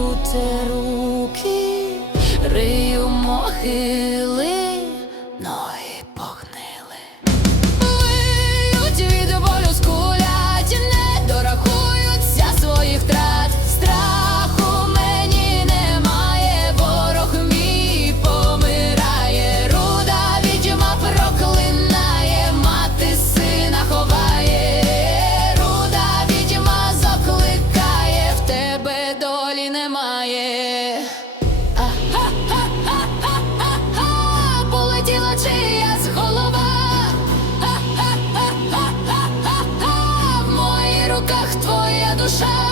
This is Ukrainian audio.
Крути руки, рию мохи, Show.